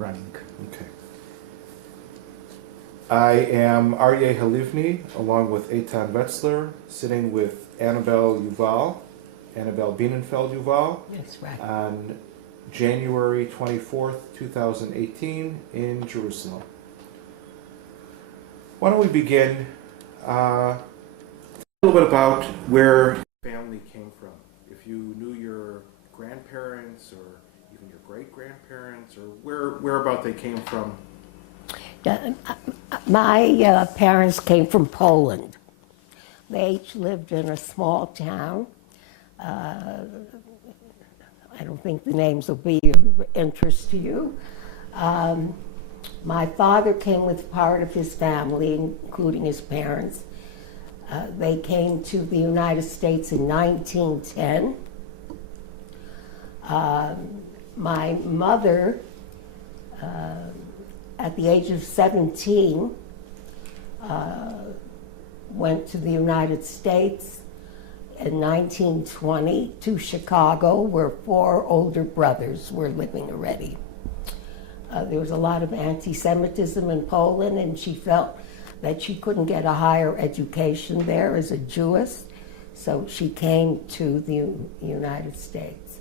running. Okay. I am Aryeh Halivni, along with Eitan Wetzler, sitting with Annabelle Yuval, Annabelle Bienenfeld Yuval, That's right. on January 24th, 2018 in Jerusalem. Why don't we begin a little bit about where your family came from. If you knew your grandparents or even your great-grandparents, or whereabout they came from. My parents came from Poland. They each lived in a small town. I don't think the names will be of interest to you. My father came with part of his family, including his parents. They came to the United States in 1910. My mother, at the age of 17, went to the United States in 1920 to Chicago, where 4 older brothers were living already. There was a lot of anti-Semitism in Poland, and she felt that she couldn't get a higher education there as a Jewess, so she came to the United States.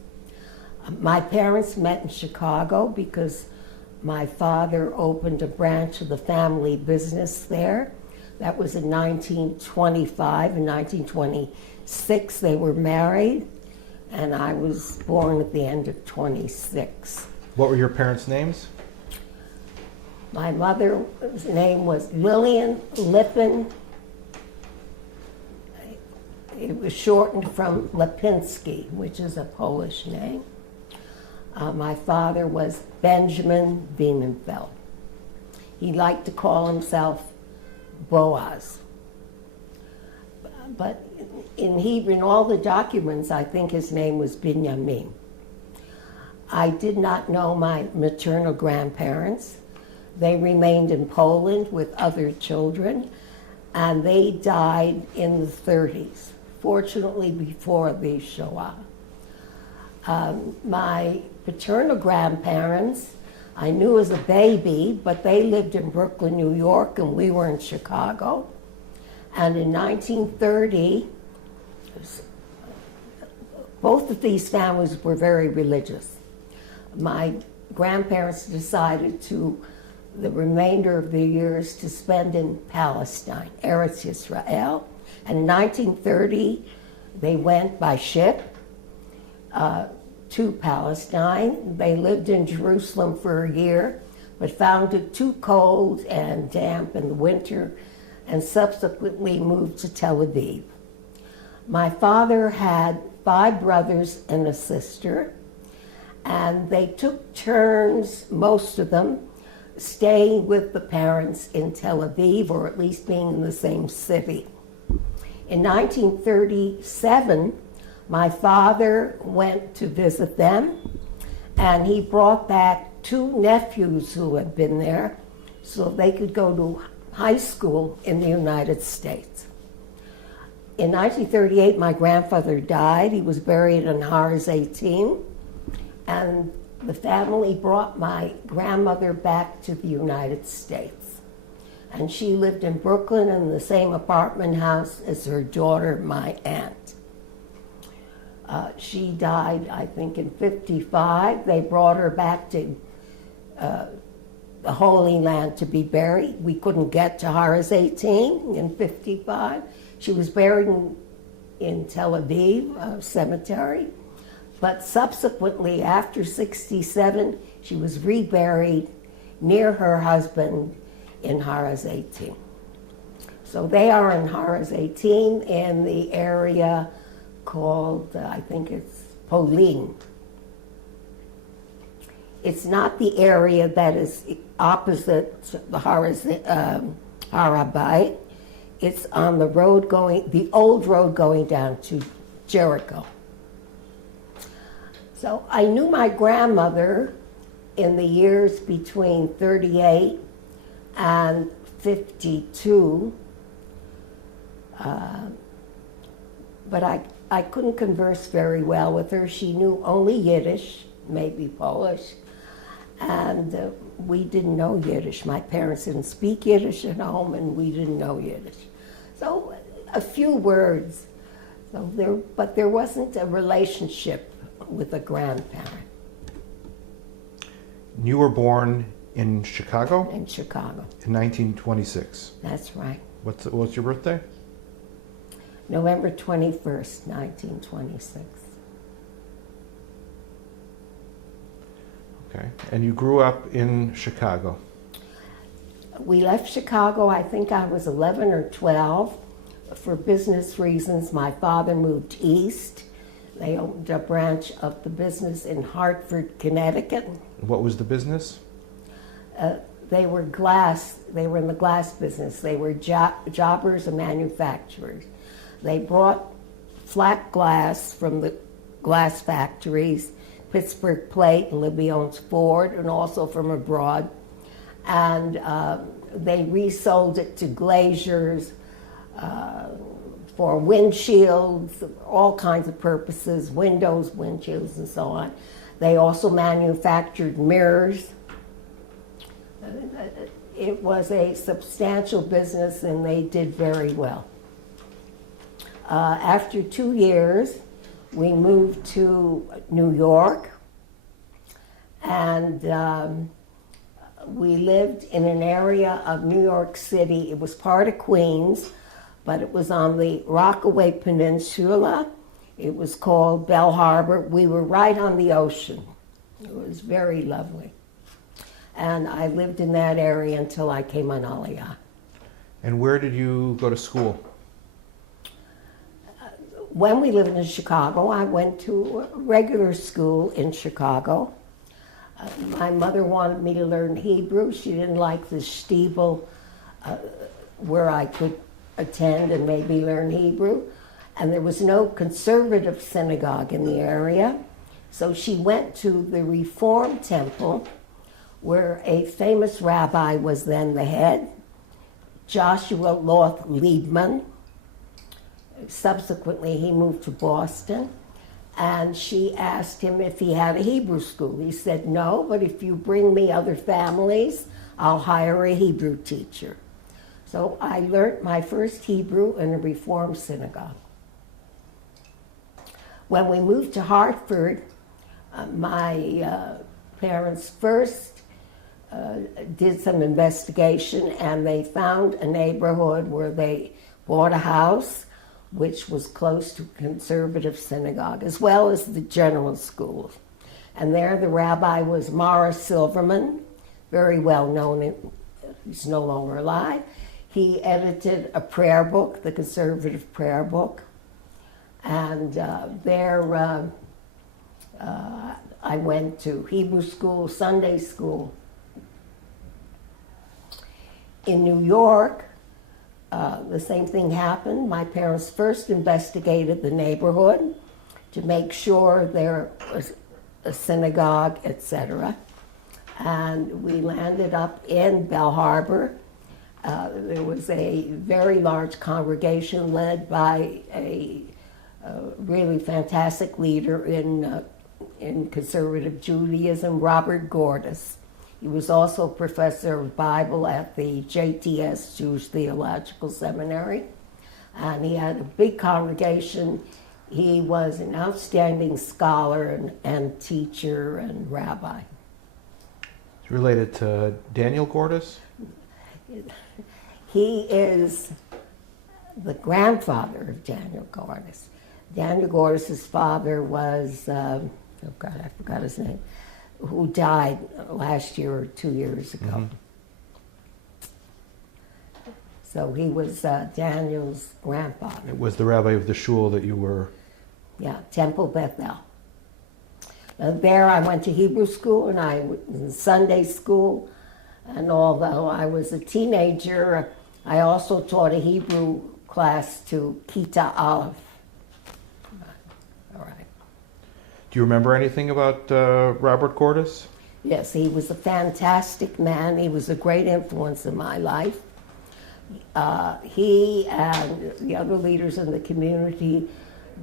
My parents met in Chicago because my father opened a branch of the family business there. That was in 1925. In 1926, they were married, and I was born at the end of 26. What were your parents' names? My mother's name was Lillian Lippin. It was shortened from Lipinski, which is a Polish name. My father was Benjamin Bienenfeld. He liked to call himself Boaz. But in Hebrew, in all the documents, I think his name was Binyamin. I did not know my maternal grandparents. They remained in Poland with other children, and they died in the 30s, fortunately before the Shoah. My paternal grandparents, I knew as a baby, but they lived in Brooklyn, New York, and we were in Chicago. And in 1930, both of these families were very religious. My grandparents decided the remainder of their years to spend in Palestine, Eretz Israel. And in 1930, they went by ship to Palestine. They lived in Jerusalem for a year, but found it too cold and damp in the winter, and subsequently moved to Tel Aviv. My father had 5 brothers and a sister, and they took turns, most of them, staying with the parents in Tel Aviv, or at least being in the same city. In 1937, my father went to visit them, and he brought back 2 nephews who had been there so they could go to high school in the United States. In 1938, my grandfather died. He was buried in Har 18, and the family brought my grandmother back to the United States. And she lived in Brooklyn in the same apartment house as her daughter, my aunt. She died, I think, in 55. They brought her back to the Holy Land to be buried. We couldn't get to Har 18 in 55. She was buried in Tel Aviv cemetery. But subsequently, after 67, she was reburied near her husband in Har 18. So they are in Har 18 in the area called, I think it's Polin. It's not the area that is opposite the Har HaBayit. It's on the old road going down to Jericho. So I knew my grandmother in the years between 38 and 52, but I couldn't converse very well with her. She knew only Yiddish, maybe Polish, And we didn't know Yiddish. My parents didn't speak Yiddish at home, and we didn't know Yiddish. So a few words. But there wasn't a relationship with a grandparent. You were born in Chicago? In Chicago. In 1926. That's right. What's your birthday? November 21st, 1926. Okay. And you grew up in Chicago? We left Chicago, I think I was 11 or 12. For business reasons, my father moved east. They opened a branch of the business in Hartford, Connecticut. What was the business? They were in the glass business. They were jobbers and manufacturers. They brought flat glass from the glass factories, Pittsburgh Plate, Libby-Owens Ford, and also from abroad. And they resold it to glaziers, for windshields, all kinds of purposes, windows, windshields, and so on. They also manufactured mirrors. It was a substantial business, and they did very well. After 2 years, we moved to New York, and we lived in an area of New York City. It was part of Queens, but it was on the Rockaway Peninsula. It was called Bell Harbor. We were right on the ocean. It was very lovely. And I lived in that area until I came on Aliyah. And where did you go to school? When we lived in Chicago, I went to a regular school in Chicago. My mother wanted me to learn Hebrew. She didn't like the shtibel where I could attend and maybe learn Hebrew. And there was no conservative synagogue in the area. So she went to the Reform Temple, where a famous rabbi was then the head, Joshua Loth Liebman. Subsequently, he moved to Boston, and she asked him if he had a Hebrew school. He said, no, but if you bring me other families, I'll hire a Hebrew teacher. So I learned my first Hebrew in a Reform synagogue. When we moved to Hartford, my parents first did some investigation, and they found a neighborhood where they bought a house which was close to a conservative synagogue, as well as the general school. And there the rabbi was Morris Silverman, very well known. He's no longer alive. He edited a prayer book, the conservative prayer book. And there I went to Hebrew school, Sunday school. In New York, the same thing happened. My parents first investigated the neighborhood to make sure there was a synagogue, etc. And we landed up in Bell Harbor. There was a very large congregation led by a really fantastic leader in conservative Judaism, Robert Cortis. He was also professor of Bible at the JTS, Jewish Theological Seminary, and he had a big congregation. He was an outstanding scholar and teacher and rabbi. It's related to Daniel Cortis? He is the grandfather of Daniel Cortis. Daniel Cortis' father was, I forgot his name, who died last year or 2 years ago. Mm-hmm. So he was Daniel's grandfather. It was the rabbi of the shul that you were... Yeah, Temple Bethel. There I went to Hebrew school, and I was in Sunday school, and although I was a teenager, I also taught a Hebrew class to Kita Aleph. All right. Do you remember anything about Robert Cortis? Yes, he was a fantastic man. He was a great influence in my life. He and the other leaders in the community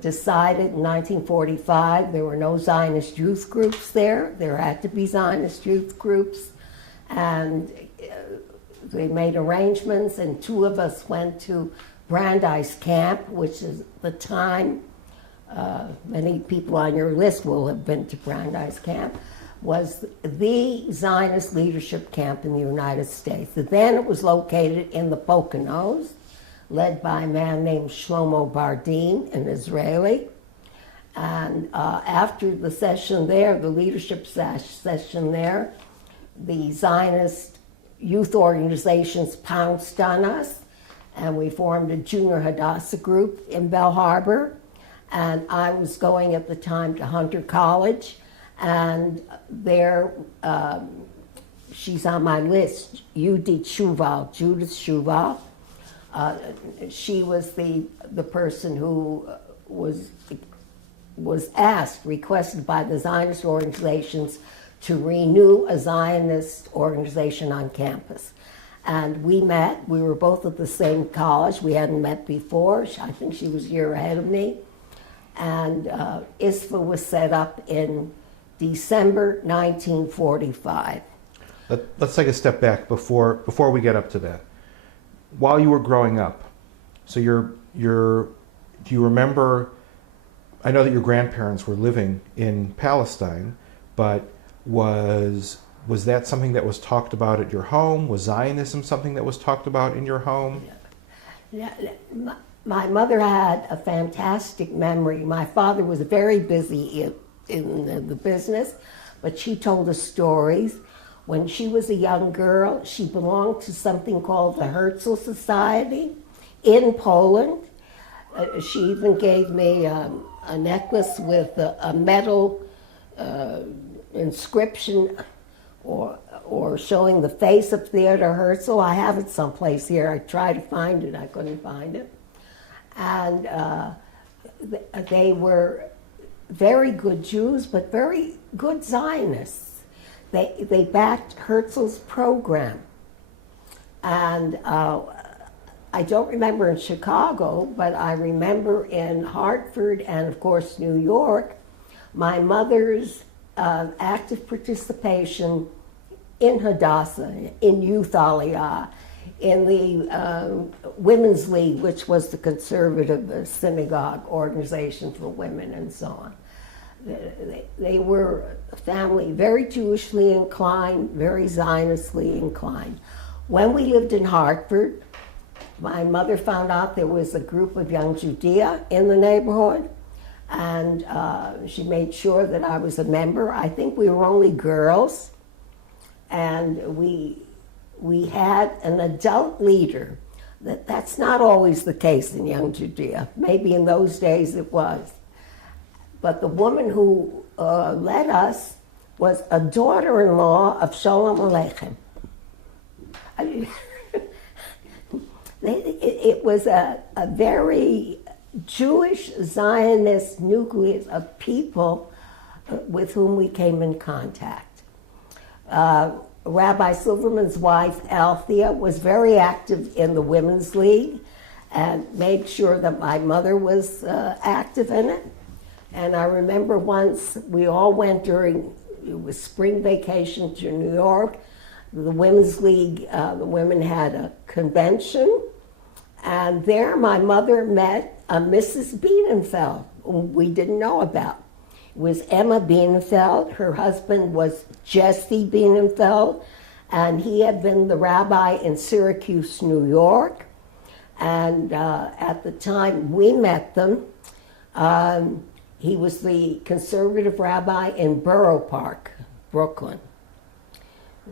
decided in 1945 there were no Zionist youth groups there. There had to be Zionist youth groups. And they made arrangements, and two of us went to Brandeis Camp, which is the time, many people on your list will have been to Brandeis Camp, was the Zionist leadership camp in the United States. Then it was located in the Poconos, led by a man named Shlomo Bardin, an Israeli. And after the session there, the leadership session there, the Zionist youth organizations pounced on us, and we formed a junior Hadassah group in Bell Harbor. And I was going at the time to Hunter College, and there, she's on my list, Judith Shuval. She was the person who was requested by the Zionist organizations to renew a Zionist organization on campus. And we met. We were both at the same college. We hadn't met before. I think she was a year ahead of me. And ISFA was set up in December 1945. Let's take a step back before we get up to that. While you were growing up, so do you remember, I know that your grandparents were living in Palestine, but was that something that was talked about at your home? Was Zionism something that was talked about in your home? Yeah. My mother had a fantastic memory. My father was very busy in the business, but she told us stories. When she was a young girl, she belonged to something called the Herzl Society in Poland. She even gave me a necklace with a metal inscription or showing the face of Theodor Herzl. I have it someplace here. I tried to find it. I couldn't find it. And they were very good Jews, but very good Zionists. They backed Herzl's program. And I don't remember in Chicago, but I remember in Hartford and, of course, New York, my mother's active participation in Hadassah, in Youth Aliyah, in the Women's League, which was the conservative synagogue organization for women and so on. They were a family very Jewishly inclined, very Zionistly inclined. When we lived in Hartford, my mother found out there was a group of young Judea in the neighborhood, and she made sure that I was a member. I think we were only girls, and we had an adult leader. That's not always the case in young Judea. Maybe in those days it was. But the woman who led us was a daughter-in-law of Sholem Aleichem. It was a very Jewish Zionist nucleus of people with whom we came in contact. Rabbi Silverman's wife, Althea, was very active in the Women's League and made sure that my mother was active in it. And I remember once we all went it was spring vacation to New York. The Women's League, the women had a convention, and there my mother met a Mrs. Bienenfeld, whom we didn't know about. It was Emma Bienenfeld. Her husband was Jesse Bienenfeld, and he had been the rabbi in Syracuse, New York. And at the time we met them, he was the conservative rabbi in Borough Park, Brooklyn,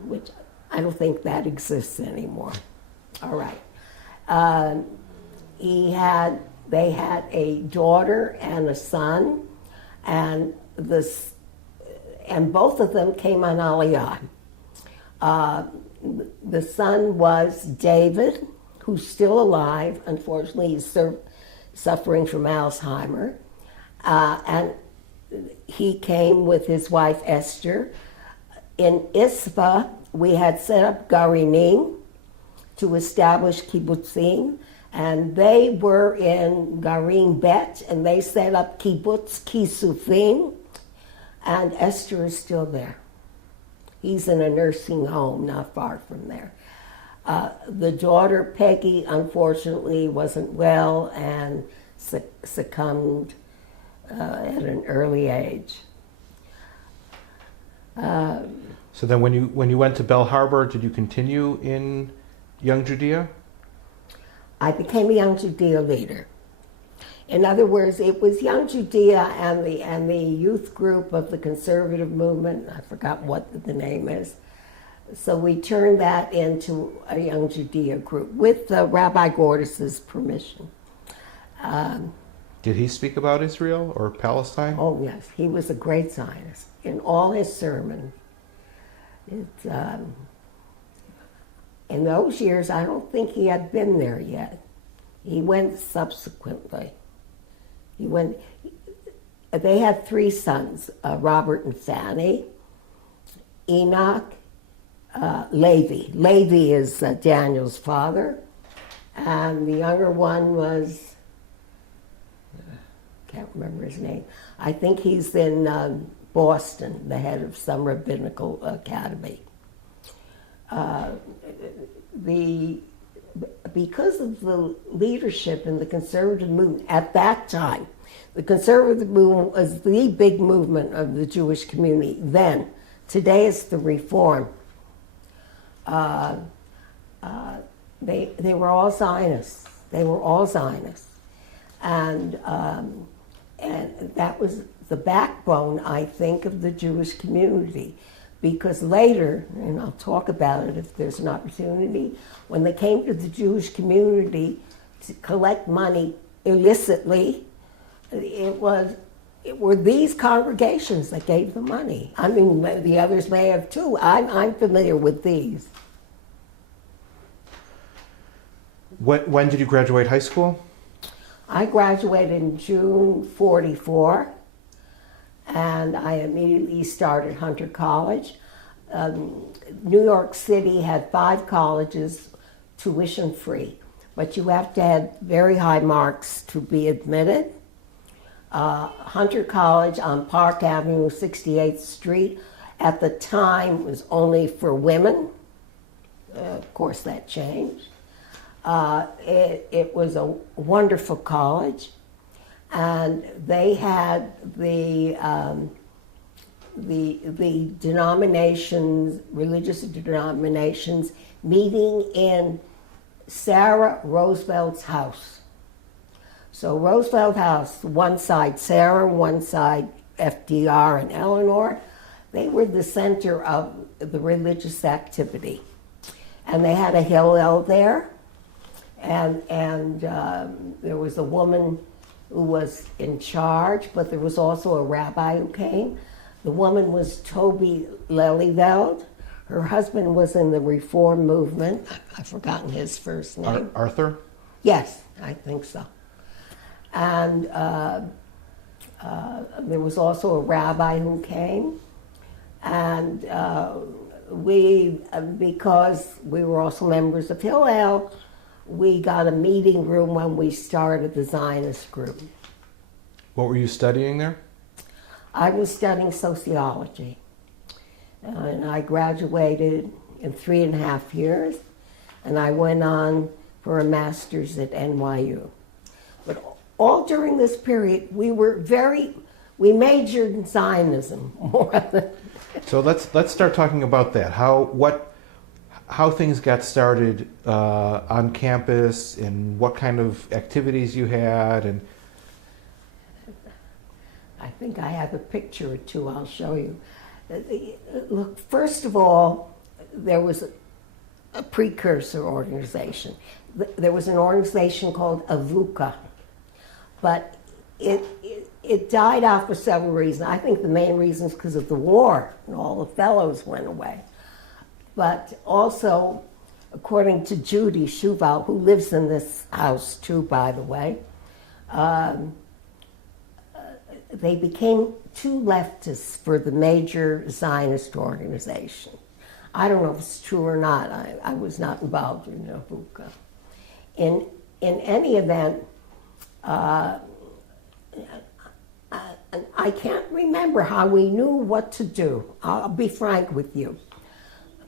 which I don't think that exists anymore. All right. They had a daughter and a son, and both of them came on Aliyah. The son was David, who's still alive. Unfortunately, he's suffering from Alzheimer. And he came with his wife Esther. In ISFA, we had set up Garinim to establish kibbutzim, And they were in Garin Bet, and they set up kibbutz Kisufim, and Esther is still there. He's in a nursing home not far from there. The daughter, Peggy, unfortunately wasn't well and succumbed at an early age. So then when you went to Bell Harbor, did you continue in Young Judea? I became a Young Judea leader. In other words, it was Young Judea and the youth group of the conservative movement. I forgot what the name is. So we turned that into a Young Judea group with Rabbi Cortis's permission. Did he speak about Israel or Palestine? Oh yes, he was a great Zionist in all his sermons. In those years, I don't think he had been there yet. He went subsequently. They had 3 sons, Robert and Fanny, Enoch, Levi. Levi is Daniel's father, and the younger one was, can't remember his name. I think he's in Boston, the head of some rabbinical academy. Because of the leadership in the conservative movement at that time, the conservative movement was the big movement of the Jewish community then. Today it's the Reform. They were all Zionists. And that was the backbone, I think, of the Jewish community. Because later, and I'll talk about it if there's an opportunity, when they came to the Jewish community to collect money illicitly, it were these congregations that gave the money. I mean, the others may have too. I'm familiar with these. When did you graduate high school? I graduated in June '44. And I immediately started Hunter College. New York City had 5 colleges, tuition free, but you have to have very high marks to be admitted. Hunter College on Park Avenue, 68th Street, at the time was only for women. Of course, that changed. It was a wonderful college. And they had the denominations, religious denominations, meeting in Sarah Roosevelt's house. So Roosevelt House, one side Sarah, one side FDR and Eleanor, they were the center of the religious activity. And they had a Hillel there, and there was a woman who was in charge, but there was also a rabbi who came. The woman was Toby Lelyveld. Her husband was in the Reform movement. I've forgotten his first name. Arthur? Yes, I think so. And there was also a rabbi who came. And because we were also members of Hillel, we got a meeting room when we started the Zionist group. What were you studying there? I was studying sociology. And I graduated in 3.5 years. And I went on for a master's at NYU. But all during this period, we majored in Zionism more than... So let's start talking about that. How things got started on campus, and what kind of activities you had, and I think I have a picture or two I'll show you. Look, first of all, there was a precursor organization. There was an organization called Avuka, but it died out for several reasons. I think the main reason is because of the war, and all the fellows went away. But also, according to Judy Yuval, who lives in this house too, by the way, they became too leftist for the major Zionist organization. I don't know if it's true or not. I was not involved in Avuka. In in any event, I can't remember how we knew what to do. I'll be frank with you.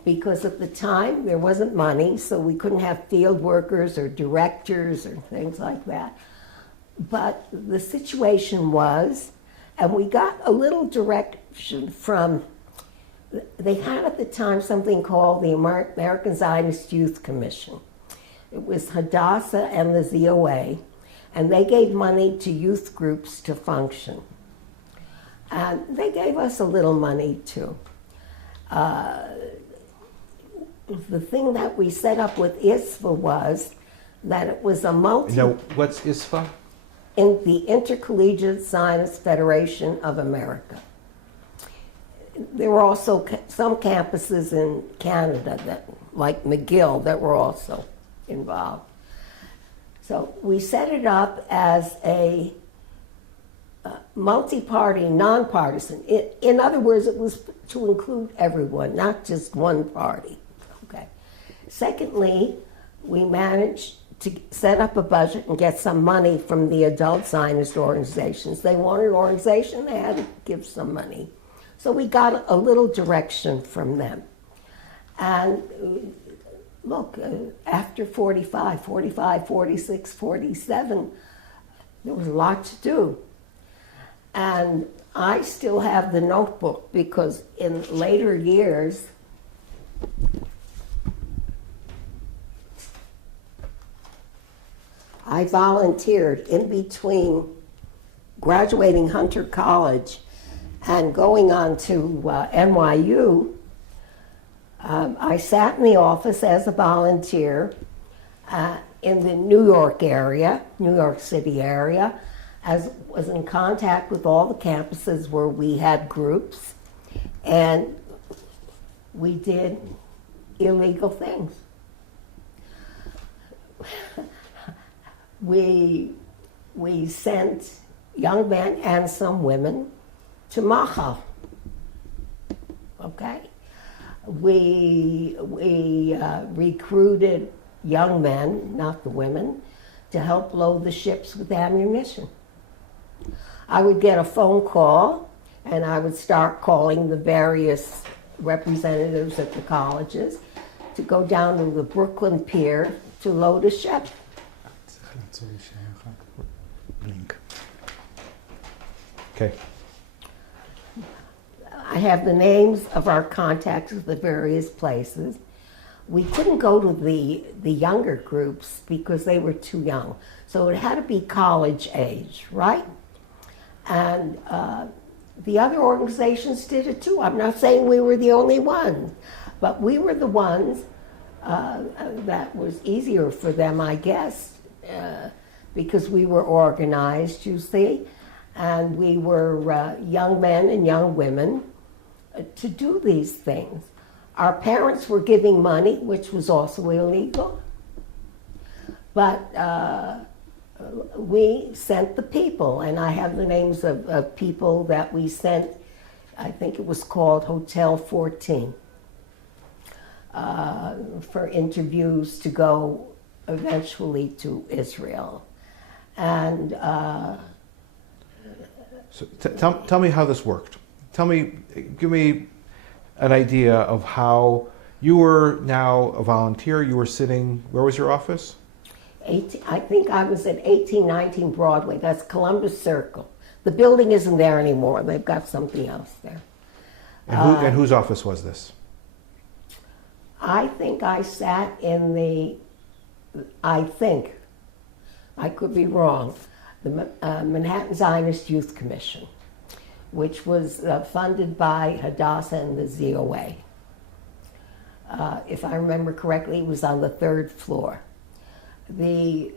Because at the time, there wasn't money, so we couldn't have field workers or directors or things like that. But the situation was, and we got a little direction from, they had at the time something called the American Zionist Youth Commission. It was Hadassah and the ZOA, and they gave money to youth groups to function. And they gave us a little money too. The thing that we set up with ISFA was that it was a Now, what's ISFA? in the Intercollegiate Zionist Federation of America. There were also some campuses in Canada, that, like McGill, that were also involved. So we set it up as a multi-party, non-partisan. In other words, it was to include everyone, not just one party. Okay. Secondly, we managed to set up a budget and get some money from the adult Zionist organizations. They wanted an organization, they had to give some money. So we got a little direction from them. And look, after 45, 46, 47, there was a lot to do. And I still have the notebook because in later years, I volunteered in between graduating Hunter College and going on to NYU. I sat in the office as a volunteer in the New York area, New York City area, was in contact with all the campuses where we had groups, and we did illegal things. We sent young men and some women to Machal. Okay? We recruited young men, not the women, to help load the ships with ammunition. I would get a phone call, and I would start calling the various representatives at the colleges to go down to the Brooklyn Pier to load a ship. Okay. I have the names of our contacts at the various places. We couldn't go to the younger groups because they were too young. So it had to be college age, right? And the other organizations did it too. I'm not saying we were the only ones, but we were the ones that was easier for them, I guess, because we were organized, you see, and we were young men and young women to do these things. Our parents were giving money, which was also illegal, but we sent the people, and I have the names of people that we sent. I think it was called Hotel 14 for interviews to go eventually to Israel. And So tell me how this worked. Give me an idea of how you were now a volunteer. You were sitting, where was your office? I think I was at 1819 Broadway. That's Columbus Circle. The building isn't there anymore. They've got something else there. And whose office was this? I think I sat in I could be wrong, the Manhattan Zionist Youth Commission, which was funded by Hadassah and the ZOA. If I remember correctly, it was on the 3rd floor. The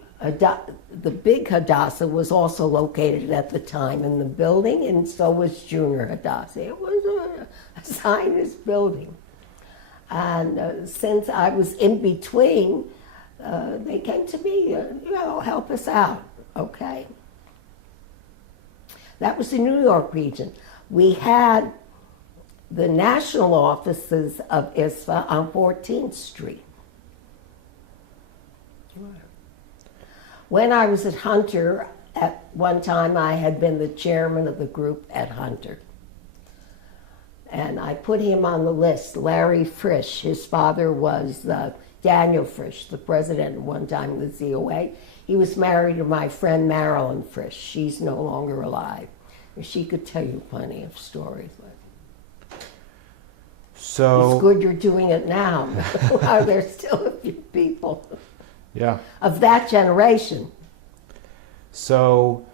big Hadassah was also located at the time in the building, and so was Junior Hadassah. It was a Zionist building. And since I was in between, they came to me, help us out, okay? That was the New York region. We had the national offices of ISFA on 14th Street. When I was at Hunter, at one time I had been the chairman of the group at Hunter. And I put him on the list, Larry Frisch. His father was Daniel Frisch, the president at one time of the ZOA. He was married to my friend Marilyn Frisch. She's no longer alive. She could tell you plenty of stories. So it's good you're doing it now. There's still a few people of that generation. So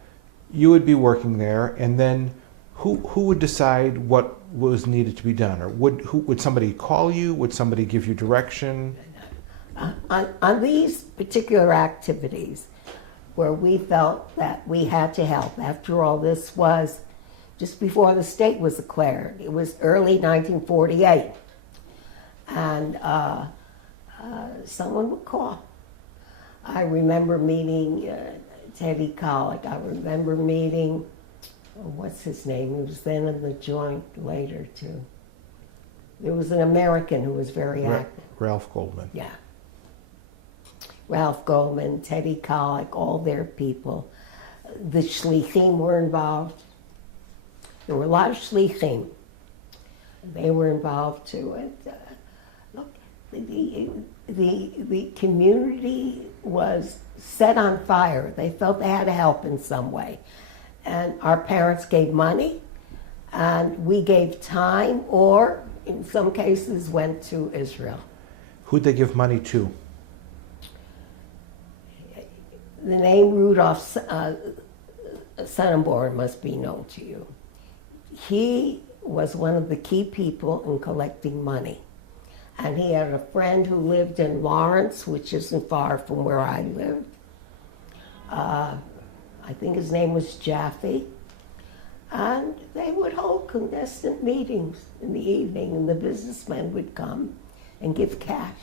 you would be working there, and then who would decide what was needed to be done? Or would somebody call you? Would somebody give you direction? On these particular activities where we felt that we had to help, after all, this was just before the state was declared. It was early 1948. And someone would call. I remember meeting Teddy Kollek. I remember meeting, what's his name? He was then in the joint later, too. There was an American who was very active. Ralph Goldman. Yeah. Ralph Goldman, Teddy Kollek, all their people. The shlichim were involved. There were a lot of shlichim. They were involved too. And, look, the community was set on fire. They felt they had to help in some way. And our parents gave money, and we gave time, or in some cases went to Israel. Who'd they give money to? The name Rudolph Sonnenborn must be known to you. He was one of the key people in collecting money. And he had a friend who lived in Lawrence, which isn't far from where I lived. I think his name was Jaffe. And they would hold clandestine meetings in the evening, and the businessmen would come and give cash.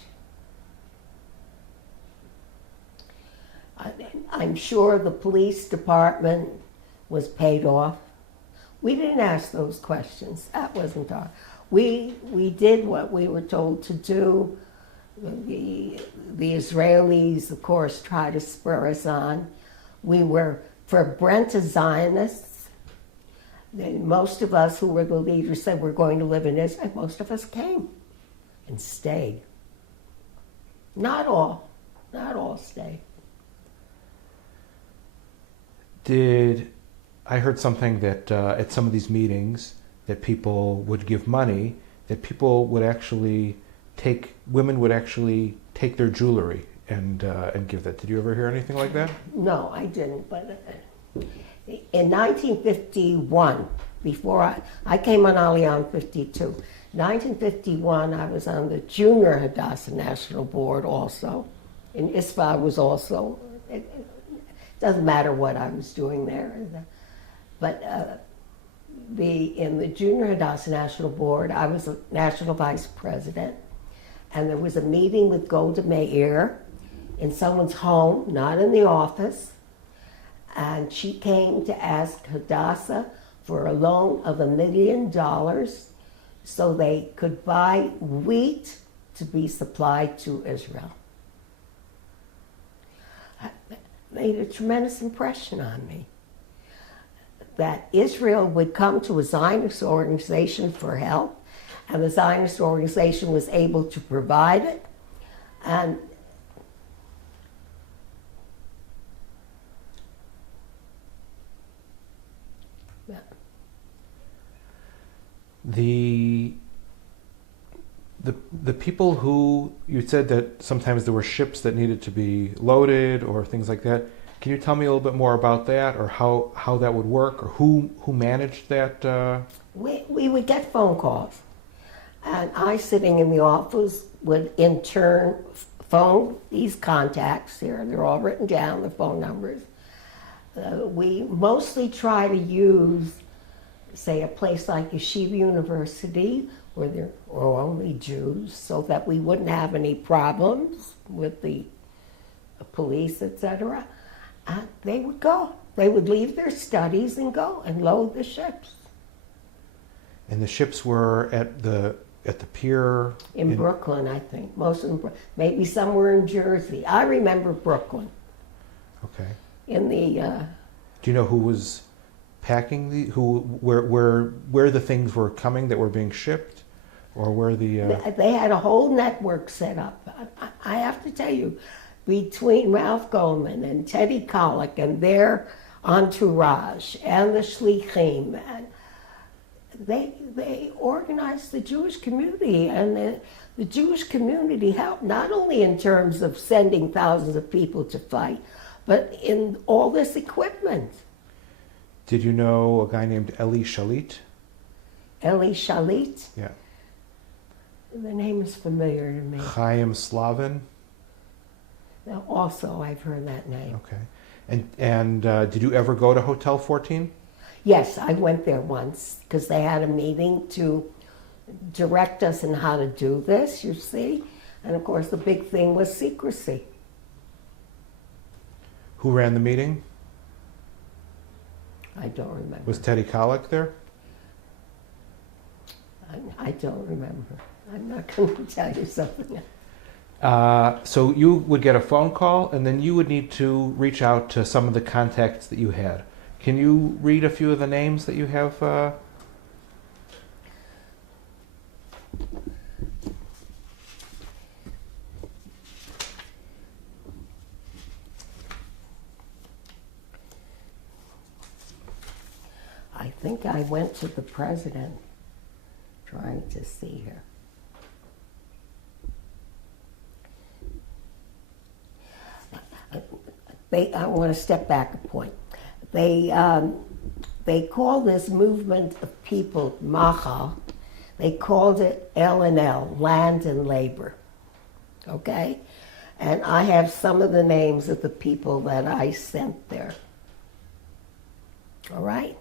I'm sure the police department was paid off. We didn't ask those questions. That wasn't our. We did what we were told to do. The Israelis, of course, tried to spur us on. We were, for Brent as Zionists, most of us who were the leaders said we're going to live in Israel. Most of us came and stayed. Not all stayed. I heard something that at some of these meetings that people would give money, that people would actually women would actually take their jewelry and give that. Did you ever hear anything like that? No, I didn't. But in 1951, before I came on Aliyah in 52. 1951, I was on the Junior Hadassah National Board also. In ISFA, I was also. It doesn't matter what I was doing there. But in the Junior Hadassah National Board, I was a national vice president, and there was a meeting with Golda Meir in someone's home, not in the office, and she came to ask Hadassah for a loan of $1 million so they could buy wheat to be supplied to Israel. That made a tremendous impression on me. That Israel would come to a Zionist organization for help, and the Zionist organization was able to provide it. And the people who, you said that sometimes there were ships that needed to be loaded or things like that. Can you tell me a little bit more about that, or how that would work, or who managed that? We would get phone calls, and I, sitting in the office, would in turn phone these contacts here. They're all written down, the phone numbers. We mostly try to use, say, a place like Yeshiva University, where there were only Jews, so that we wouldn't have any problems with the police, etc. They would go. They would leave their studies and go and load the ships. And the ships were at the pier in Brooklyn, I think. Most of them, maybe somewhere in Jersey. I remember Brooklyn. Okay. in the Do you know who was packing where the things were coming that were being shipped, or where the? They had a whole network set up. I have to tell you, between Ralph Goldman and Teddy Kollek and their entourage and the shlichim, and they organized the Jewish community, and the Jewish community helped not only in terms of sending thousands of people to fight, but in all this equipment. Did you know a guy named Eli Shalit? Eli Shalit? Yeah. The name is familiar to me. Chaim Slavin? Now, also, I've heard that name. Okay. And did you ever go to Hotel 14? Yes, I went there once because they had a meeting to direct us in how to do this, you see. And of course, the big thing was secrecy. Who ran the meeting? I don't remember. Was Teddy Kollek there? I don't remember. I'm not going to tell you something. So you would get a phone call, and then you would need to reach out to some of the contacts that you had. Can you read a few of the names that you have? I think I went to the president trying to see her. I want to step back a point. They call this movement of people Machal. They called it L&L, Land and Labor. Okay? And I have some of the names of the people that I sent there. All right?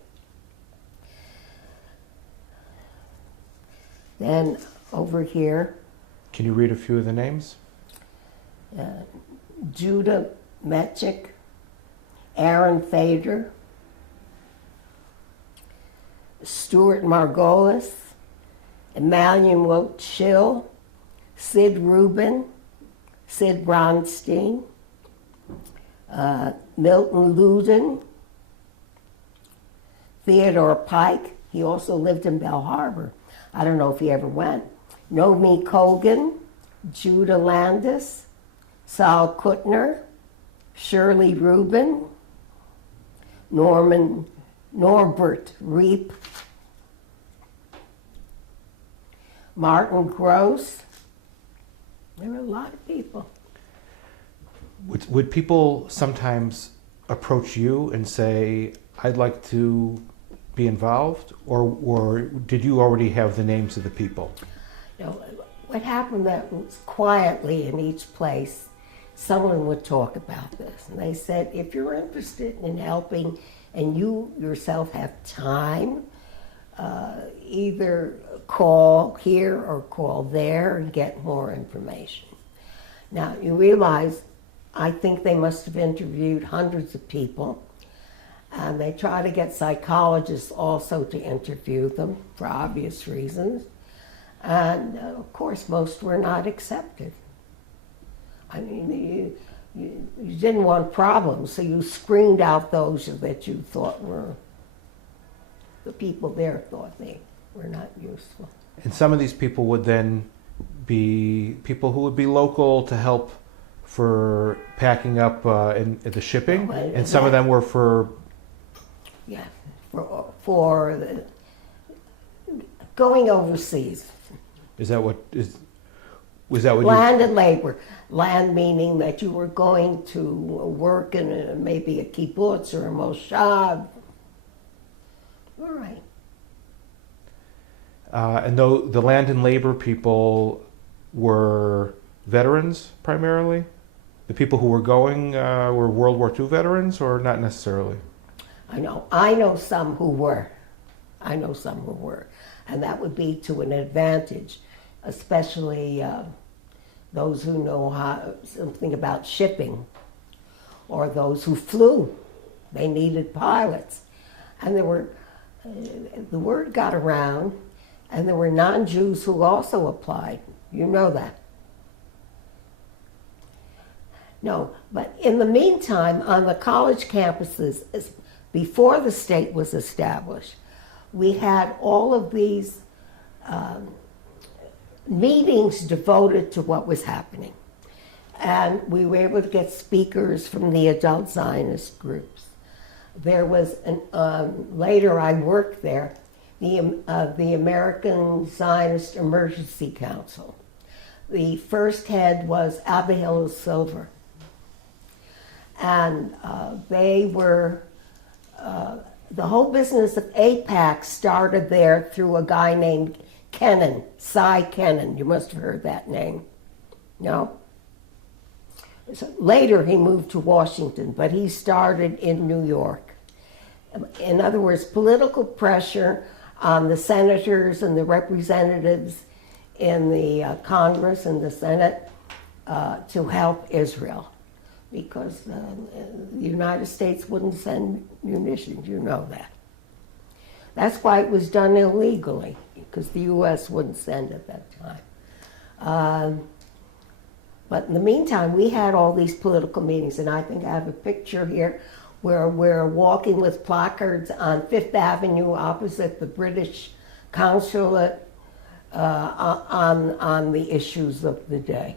Then over here, Can you read a few of the names? Judah Metchik, Aaron Fader, Stuart Margolis, Emmanuel Schill, Sid Rubin, Sid Bronstein, Milton Luden, Theodore Pike. He also lived in Bell Harbor. I don't know if he ever went. Nomi Kogan, Judah Landis, Sal Kuttner, Shirley Rubin, Norbert Reep, Martin Gross. There were a lot of people. Would people sometimes approach you and say, I'd like to be involved? Or did you already have the names of the people? You know, what happened that was quietly in each place, someone would talk about this. And they said, if you're interested in helping and you yourself have time, either call here or call there and get more information. Now, you realize, I think they must have interviewed hundreds of people, and they try to get psychologists also to interview them for obvious reasons. And of course, most were not accepted. I mean, you didn't want problems, so you screened out those that you thought were, the people there thought they were not useful. And some of these people would then be people who would be local to help for packing up in the shipping, and some of them were for... Yeah, for going overseas. Was that what you... Land and labor. Land meaning that you were going to work in maybe a kibbutz or a moshav. All right. And though the land and labor people were veterans primarily, the people who were going were World War II veterans, or not necessarily? I know some who were. And that would be to an advantage, especially those who know something about shipping, or those who flew. They needed pilots. And there were, the word got around, and there were non-Jews who also applied. You know that. No, but in the meantime, on the college campuses, before the state was established, we had all of these meetings devoted to what was happening. And we were able to get speakers from the adult Zionist groups. There was, later I worked there, the American Zionist Emergency Council. The first head was Aryeh Silver. And they were, the whole business of AIPAC started there through a guy named Kennan, Cy Kennan. You must have heard that name. No? So later he moved to Washington, but he started in New York. In other words, political pressure on the senators and the representatives in the Congress and the Senate to help Israel, because the United States wouldn't send munitions, you know that. That's why it was done illegally, because the U.S. wouldn't send at that time. But in the meantime, we had all these political meetings, and I think I have a picture here where we're walking with placards on Fifth Avenue opposite the British consulate on the issues of the day.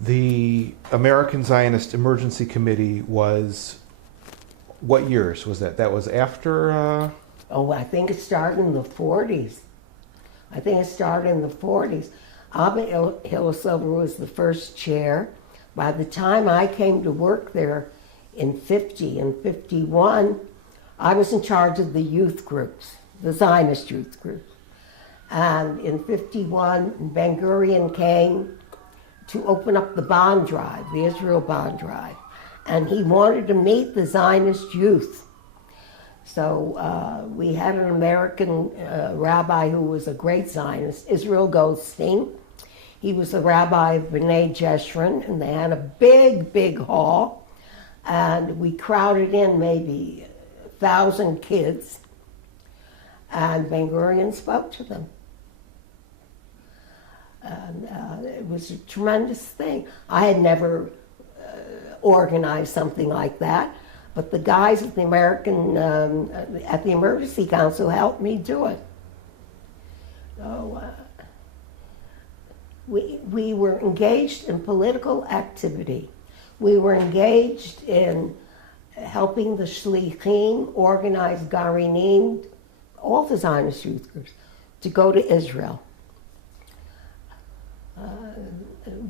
The American Zionist Emergency Committee was, what years was that? That was after? Oh, I think it started in the 40s. I think it started in the 40s. Aryeh Silver was the first chair. By the time I came to work there in 50 and 51, I was in charge of the youth groups, the Zionist youth groups. And in 51, Ben-Gurion came to open up the bond drive, the Israel bond drive. And he wanted to meet the Zionist youth. So we had an American rabbi who was a great Zionist, Israel Goldstein. He was the rabbi of B'nai Jeshurun, and they had a big, big hall. And we crowded in maybe 1,000 kids. And Ben-Gurion spoke to them. And it was a tremendous thing. I had never organized something like that, but the guys at the American, at the Emergency Council helped me do it. So we were engaged in political activity. We were engaged in helping the shlichim organize garinim, all the Zionist youth groups, to go to Israel.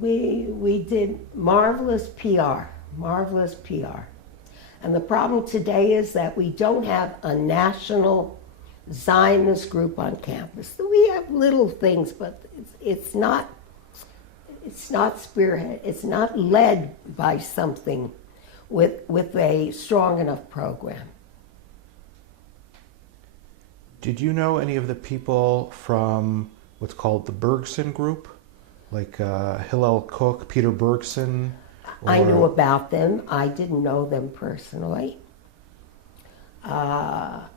We did marvelous PR. And the problem today is that we don't have a national Zionist group on campus. We have little things, but it's not spearhead. It's not led by something with a strong enough program. Did you know any of the people from what's called the Bergson Group? Like Hillel Koch, Peter Bergson? I knew about them. I didn't know them personally. I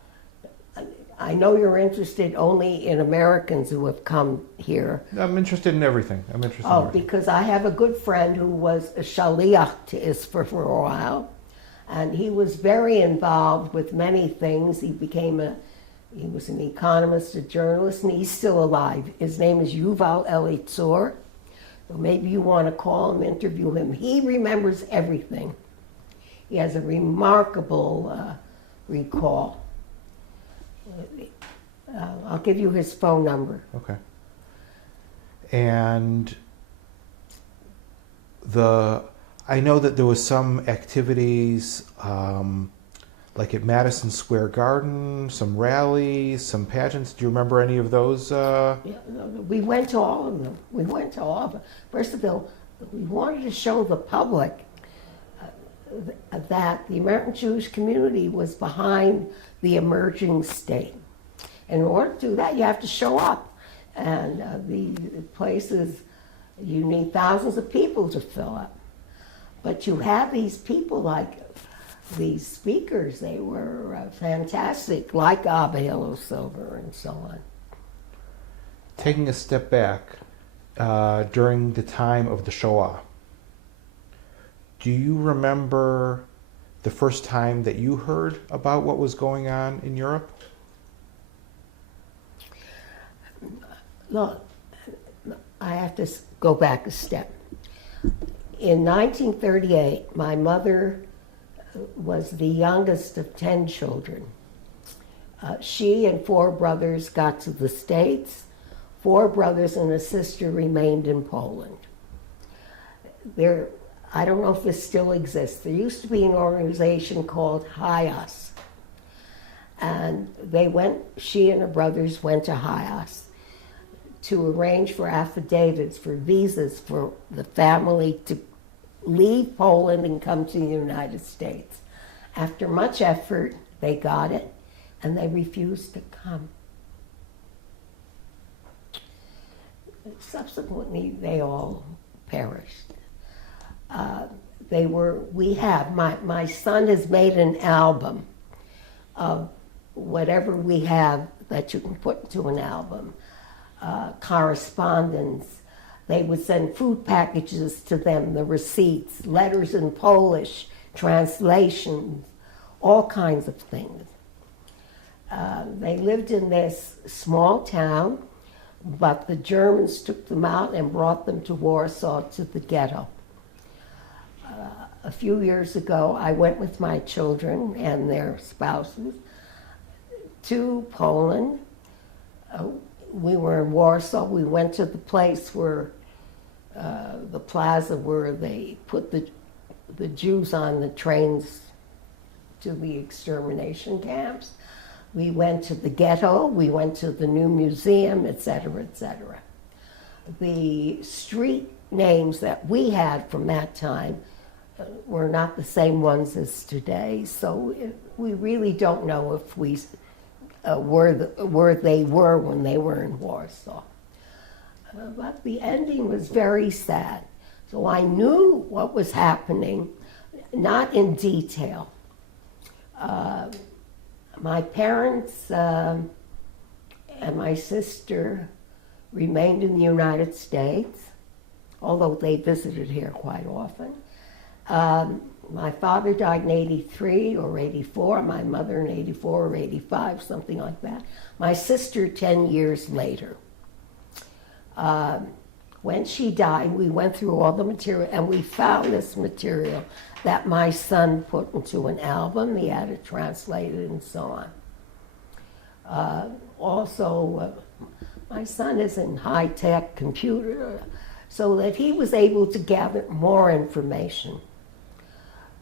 know you're interested only in Americans who have come here. I'm interested in everything. Because I have a good friend who was a shaliach to Israel for a while, and he was very involved with many things. He was an economist, a journalist, and he's still alive. His name is Yuval Elitzur. So maybe you want to call him, interview him. He remembers everything. He has a remarkable recall. I'll give you his phone number. Okay. And I know that there was some activities like at Madison Square Garden, some rallies, some pageants. Do you remember any of those? Yeah, we went to all of them. First of all, we wanted to show the public that the American Jewish community was behind the emerging state. In order to do that, you have to show up. And the places, you need thousands of people to fill up. But you have these people like these speakers, they were fantastic, like Aryeh Silver and so on. Taking a step back, during the time of the Shoah. Do you remember the first time that you heard about what was going on in Europe? Look, I have to go back a step. In 1938, my mother was the youngest of 10 children. She and 4 brothers got to the States. 4 brothers and a sister remained in Poland. I don't know if this still exists. There used to be an organization called HIAS. And she and her brothers went to HIAS to arrange for affidavits, for visas for the family to leave Poland and come to the United States. After much effort, they got it, and they refused to come. Subsequently, they all perished. My son has made an album of whatever we have that you can put into an album. Correspondence. They would send food packages to them, the receipts, letters in Polish, translations, all kinds of things. They lived in this small town, but the Germans took them out and brought them to Warsaw, to the ghetto. A few years ago, I went with my children and their spouses to Poland. We were in Warsaw. We went to the place where, the plaza where they put the Jews on the trains to the extermination camps. We went to the ghetto. We went to the new museum, etc., etc. The street names that we had from that time were not the same ones as today, so we really don't know if we where they were when they were in Warsaw. But the ending was very sad. So I knew what was happening, not in detail. My parents and my sister remained in the United States, although they visited here quite often. My father died in 83 or 84, my mother in 84 or 85, something like that. My sister 10 years later. When she died, we went through all the material and we found this material that my son put into an album. He had it translated and so on. Also, my son is in high-tech computer, so that he was able to gather more information.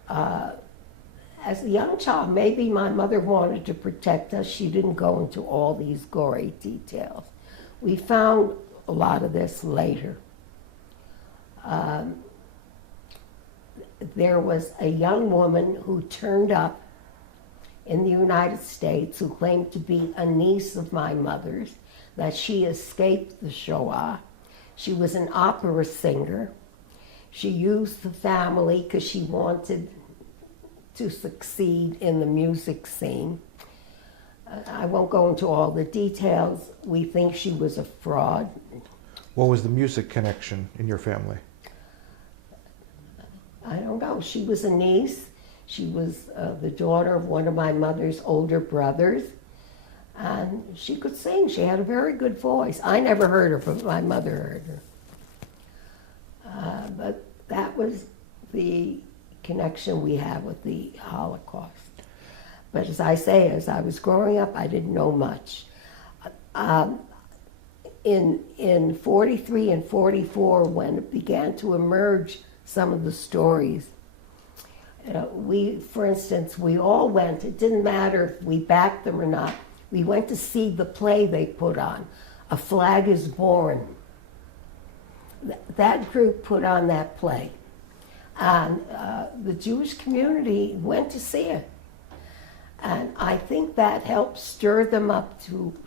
As a young child, maybe my mother wanted to protect us. She didn't go into all these gory details. We found a lot of this later. There was a young woman who turned up in the United States who claimed to be a niece of my mother's, that she escaped the Shoah. She was an opera singer. She used the family because she wanted to succeed in the music scene. I won't go into all the details. We think she was a fraud. What was the music connection in your family? I don't know. She was a niece. She was the daughter of one of my mother's older brothers. And she could sing. She had a very good voice. I never heard her, but my mother heard her. But that was the connection we have with the Holocaust. But as I say, as I was growing up, I didn't know much. In 43 and 44, when it began to emerge some of the stories, for instance, we all went, it didn't matter if we backed them or not, we went to see the play they put on, A Flag is Born. That group put on that play. And the Jewish community went to see it. And I think that helped stir them up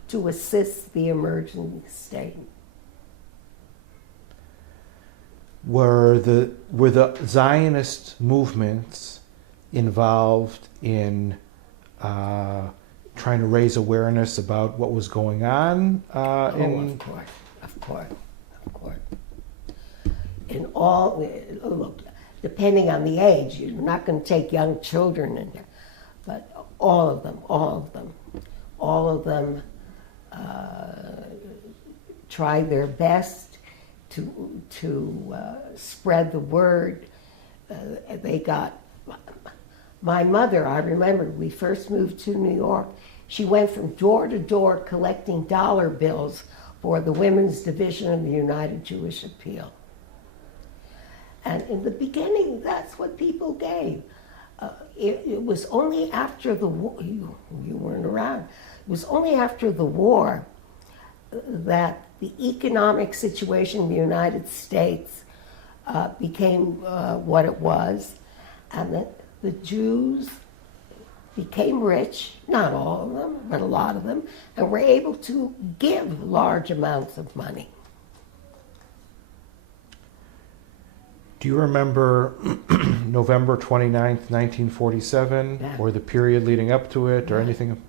to assist the emerging state. Were the Zionist movements involved in trying to raise awareness about what was going on? Of course. in all, look, depending on the age, you're not going to take young children in there, but all of them tried their best to spread the word. They got, my mother, I remember, we first moved to New York, she went from door to door collecting dollar bills for the women's division of the United Jewish Appeal. And in the beginning, that's what people gave. It was only after the war, you weren't around, it was only after the war that the economic situation in the United States became what it was, and that the Jews became rich, not all of them, but a lot of them, and were able to give large amounts of money. Do you remember November 29th, 1947, Yeah. or the period leading up to it, or anything?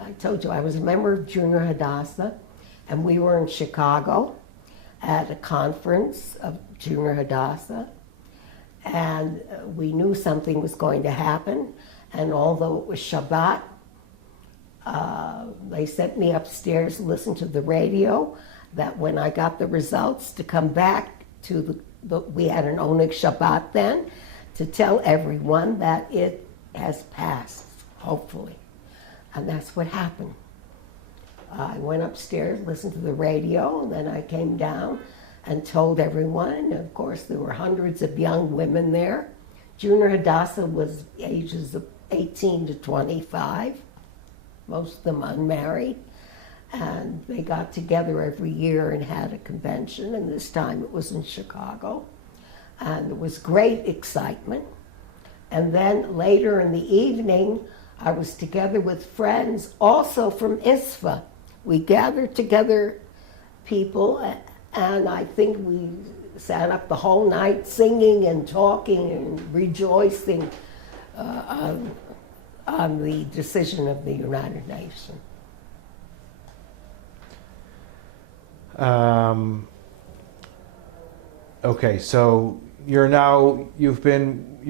I told you, I was a member of Junior Hadassah, and we were in Chicago at a conference of Junior Hadassah, and we knew something was going to happen, and although it was Shabbat, they sent me upstairs to listen to the radio, that when I got the results to come back to we had an Oneg Shabbat then, to tell everyone that it has passed, hopefully. And that's what happened. I went upstairs, listened to the radio, and then I came down and told everyone. Of course, there were hundreds of young women there. Junior Hadassah was ages of 18 to 25, most of them unmarried. And they got together every year and had a convention, and this time it was in Chicago. And there was great excitement. And then later in the evening, I was together with friends also from ISFA. We gathered together people, and I think we sat up the whole night singing and talking and rejoicing on the decision of the United Nations. Okay, so you've been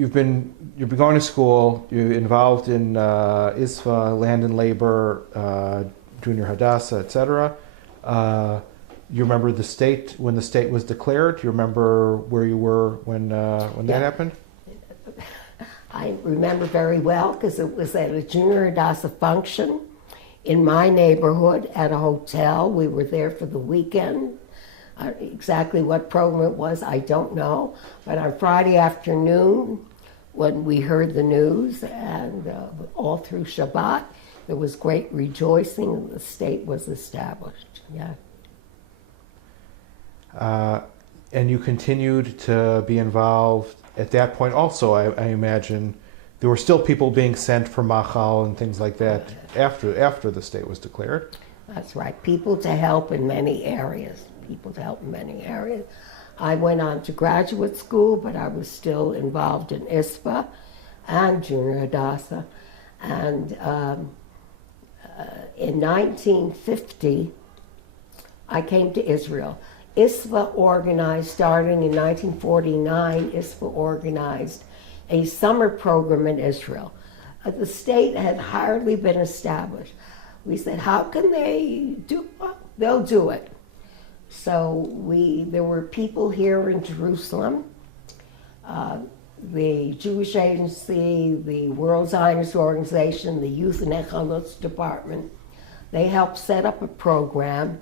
going to school. You're involved in ISFA, land and labor, Junior Hadassah, etc. You remember the state when the state was declared? You remember where you were when that happened? I remember very well because it was at a Junior Hadassah function in my neighborhood at a hotel. We were there for the weekend. Exactly what program it was, I don't know. But on Friday afternoon, when we heard the news, and all through Shabbat, there was great rejoicing, and the state was established. Yeah. And you continued to be involved at that point. Also, I imagine there were still people being sent for Machal and things like that after the state was declared. That's right. People to help in many areas. I went on to graduate school, but I was still involved in ISFA and Junior Hadassah. And in 1950, I came to Israel. ISFA organized, starting in 1949, ISFA organized a summer program in Israel. The state had hardly been established. We said, how can they do it? Well, they'll do it. So there were people here in Jerusalem, the Jewish Agency, the World Zionist Organization, the Youth and Echolotz Department. They helped set up a program,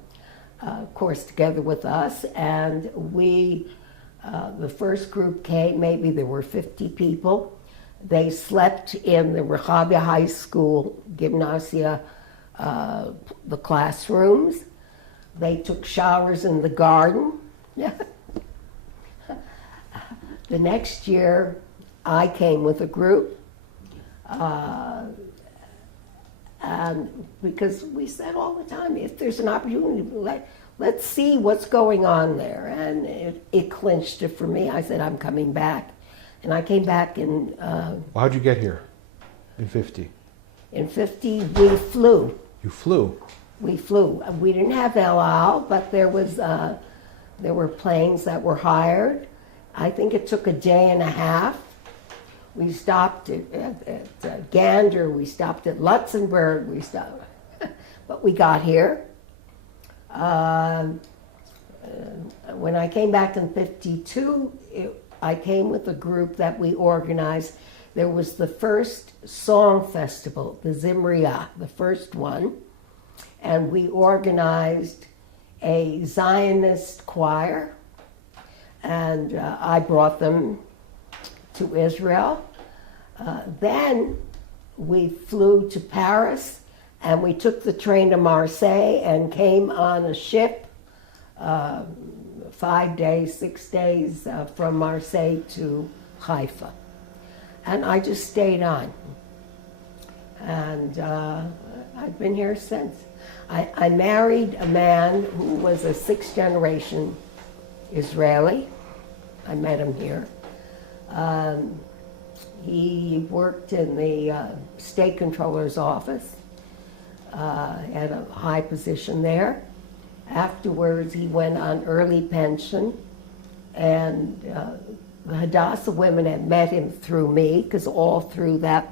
of course, together with us, and the first group came, maybe there were 50 people. They slept in the Rehavia High School gymnasia, the classrooms. They took showers in the garden. The next year, I came with a group, and because we said all the time, if there's an opportunity, let's see what's going on there. And it clinched it for me. I said, I'm coming back. And I came back in... How'd you get here in 50? In 50, we flew. You flew? We flew. We didn't have El Al, but there was There were planes that were hired. I think it took a day and a half. We stopped at Gander, we stopped at Luxembourg, but we got here. When I came back in 52, I came with a group that we organized. There was the first song festival, the Zimriah, the first one, and we organized a Zionist choir, and I brought them to Israel. Then we flew to Paris, and we took the train to Marseille and came on a ship 5 days, 6 days from Marseille to Haifa. And I just stayed on. And I've been here since. I married a man who was a sixth generation Israeli. I met him here. He worked in the state controller's office, had a high position there. Afterwards, he went on early pension, and the Hadassah women had met him through me, because all through that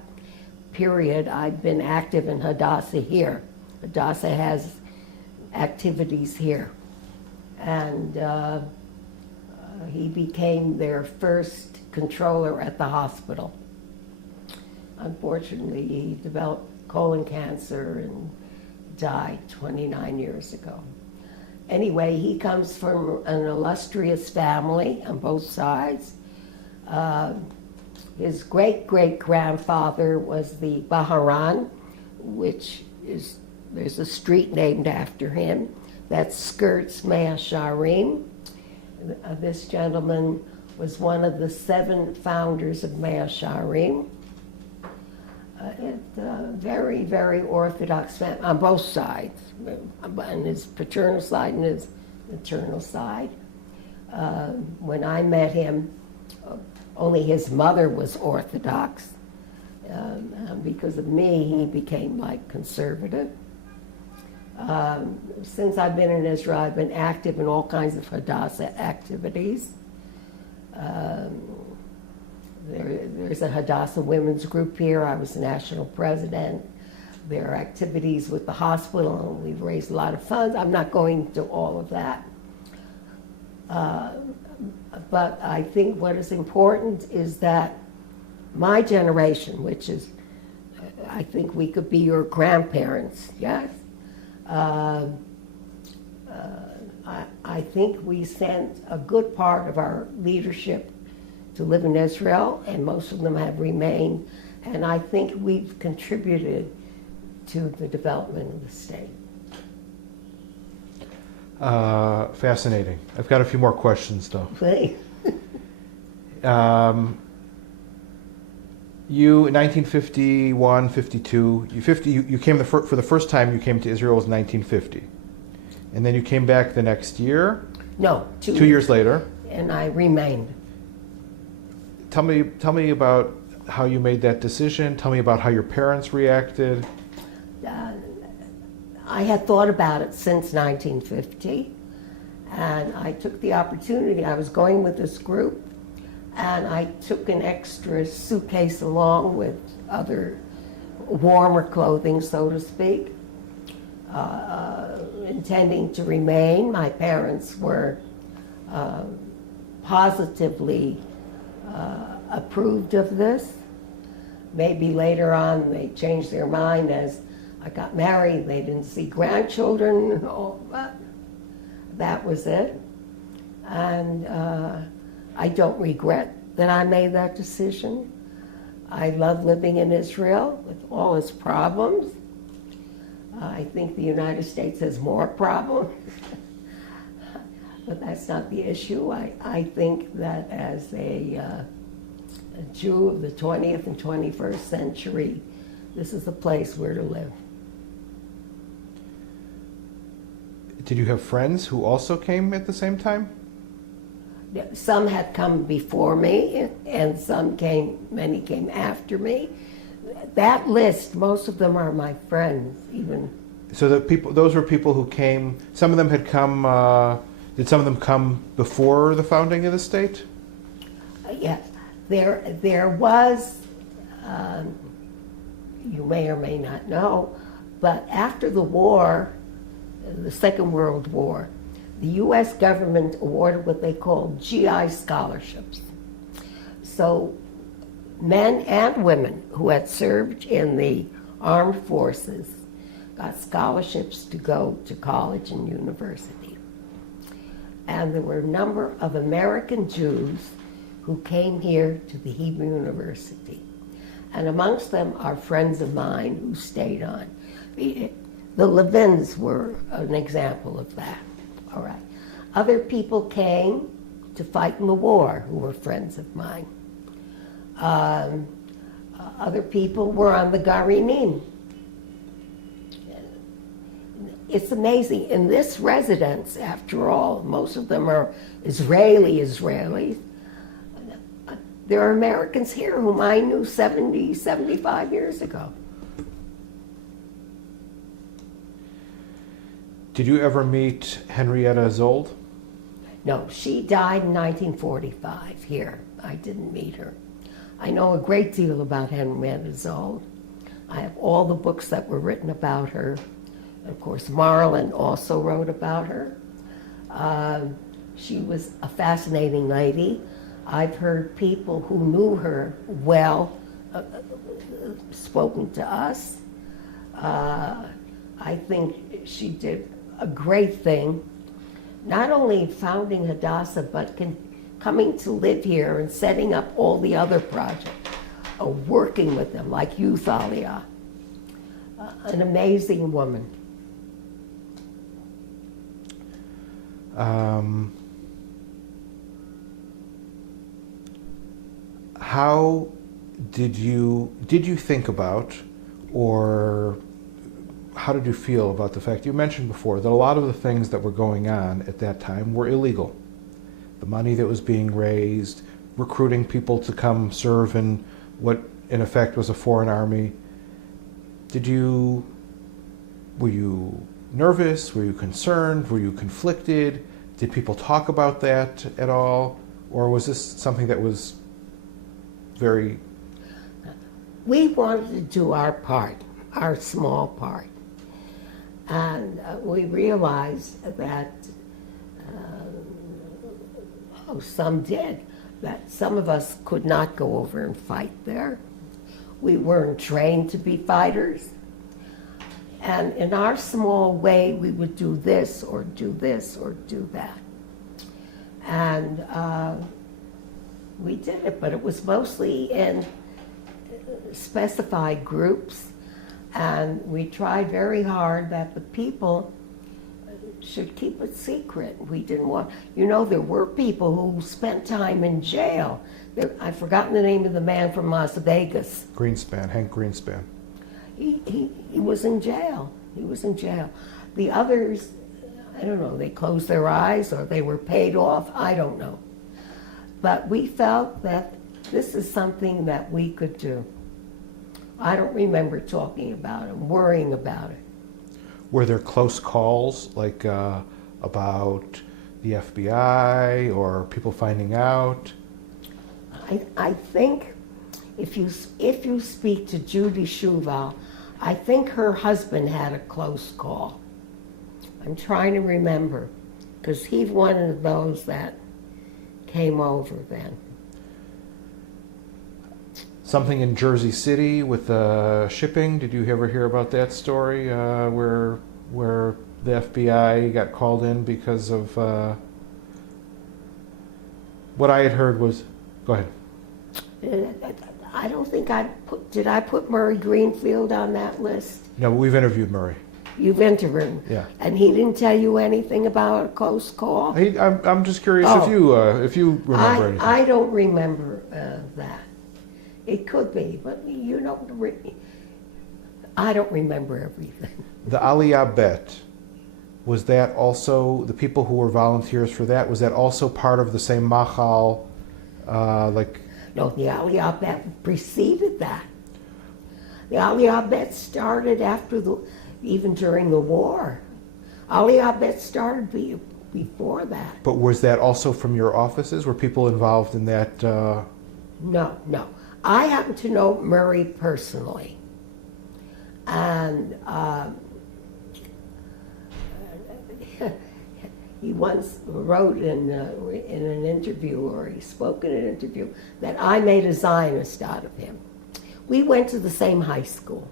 period, I'd been active in Hadassah here. Hadassah has activities here. And he became their first controller at the hospital. Unfortunately, he developed colon cancer and died 29 years ago. Anyway, he comes from an illustrious family on both sides. His great-great-grandfather was the Baharan, which is, there's a street named after him, that skirts Mea Sharim. This gentleman was one of the 7 founders of Mea Sharim. Very, very Orthodox family on both sides, on his paternal side and his maternal side. When I met him, only his mother was Orthodox. Because of me, he became like conservative. Since I've been in Israel, I've been active in all kinds of Hadassah activities. There's a Hadassah women's group here. I was national president. There are activities with the hospital, and we've raised a lot of funds. I'm not going to all of that. But I think what is important is that my generation, which is, I think we could be your grandparents, yes? I think we sent a good part of our leadership to live in Israel, and most of them have remained, and I think we've contributed to the development of the state. Fascinating. I've got a few more questions, though. You, in 1951, 52, you came for the first time you came to Israel was 1950. And then you came back the next year? No, 2 years later. And I remained. Tell me about how you made that decision. Tell me about how your parents reacted. I had thought about it since 1950, and I took the opportunity. I was going with this group, and I took an extra suitcase along with other warmer clothing, so to speak, intending to remain. My parents were positively approved of this. Maybe later on they changed their mind as I got married, they didn't see grandchildren and all, but that was it. And I don't regret that I made that decision. I love living in Israel with all its problems. I think the United States has more problems, but that's not the issue. I think that as a Jew of the 20th and 21st century, this is the place where to live. Did you have friends who also came at the same time? Some had come before me, and many came after me. That list, most of them are my friends, even. So those were people who came. Some of them had come Did some of them come before the founding of the state? Yes, there was, you may or may not know, but after the war, the Second World War, the U.S. government awarded what they called GI scholarships. So men and women who had served in the armed forces got scholarships to go to college and university. And there were a number of American Jews who came here to the Hebrew University. And amongst them are friends of mine who stayed on. The Levins were an example of that, all right. Other people came to fight in the war who were friends of mine. Other people were on the Garenim. It's amazing. In this residence, after all, most of them are Israelis. There are Americans here whom I knew 70, 75 years ago. Did you ever meet Henrietta Szold? No, she died in 1945 here. I didn't meet her. I know a great deal about Henrietta Szold. I have all the books that were written about her. Of course, Marlin also wrote about her. She was a fascinating lady. I've heard people who knew her well spoken to us. I think she did a great thing, not only founding Hadassah, but coming to live here and setting up all the other projects, working with them, like Youth Aliyah. An amazing woman. How did you think about, or how did you feel about the fact, you mentioned before that a lot of the things that were going on at that time were illegal. The money that was being raised, recruiting people to come serve in what in effect was a foreign army. Were you nervous? Were you concerned? Were you conflicted? Did people talk about that at all? Or was this something that was very... We wanted to do our part, our small part. And we realized that, some did, that some of us could not go over and fight there. We weren't trained to be fighters. And in our small way, we would do this or do this or do that. And we did it, but it was mostly in specified groups. And we tried very hard that the people should keep it secret. We didn't want, there were people who spent time in jail. I've forgotten the name of the man from Las Vegas. Greenspan, Hank Greenspan. He was in jail. He was in jail. The others, I don't know, they closed their eyes or they were paid off, I don't know. But we felt that this is something that we could do. I don't remember talking about it, worrying about it. Were there close calls, like about the FBI or people finding out? I think if you speak to Judy Yuval, I think her husband had a close call. I'm trying to remember, because he's one of those that came over then. Something in Jersey City with shipping. Did you ever hear about that story where the FBI got called in because of what I had heard was, go ahead. I don't think did I put Murray Greenfield on that list? No, but we've interviewed Murray. You've interviewed him? Yeah. And he didn't tell you anything about a close call? I'm just curious if you remember anything. I don't remember that. It could be, but I don't remember everything. The Aliyah Bet, was that also, the people who were volunteers for that, was that also part of the same Machal, No, the Aliyah Bet preceded that. The Aliyah Bet started even during the war. Aliyah Bet started before that. But was that also from your offices? Were people involved in that? No. I happen to know Murray personally. And he once wrote in an interview, or he spoke in an interview, that I made a Zionist out of him. We went to the same high school,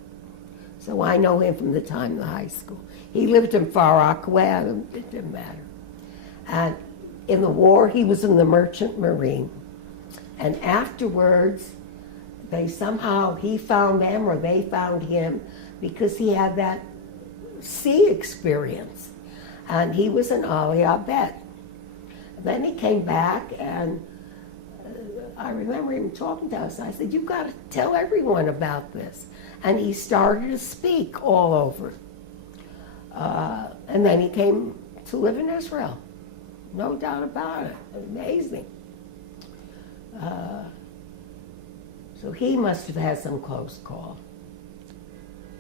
so I know him from the time of the high school. He lived in Far Rockaway, it didn't matter. And in the war, he was in the Merchant Marine. And afterwards, he found them, or they found him, because he had that sea experience. And he was an Aryeh. Then he came back, and I remember him talking to us. I said, "You've got to tell everyone about this." And he started to speak all over. And then he came to live in Israel. No doubt about it. Amazing. So he must have had some close call.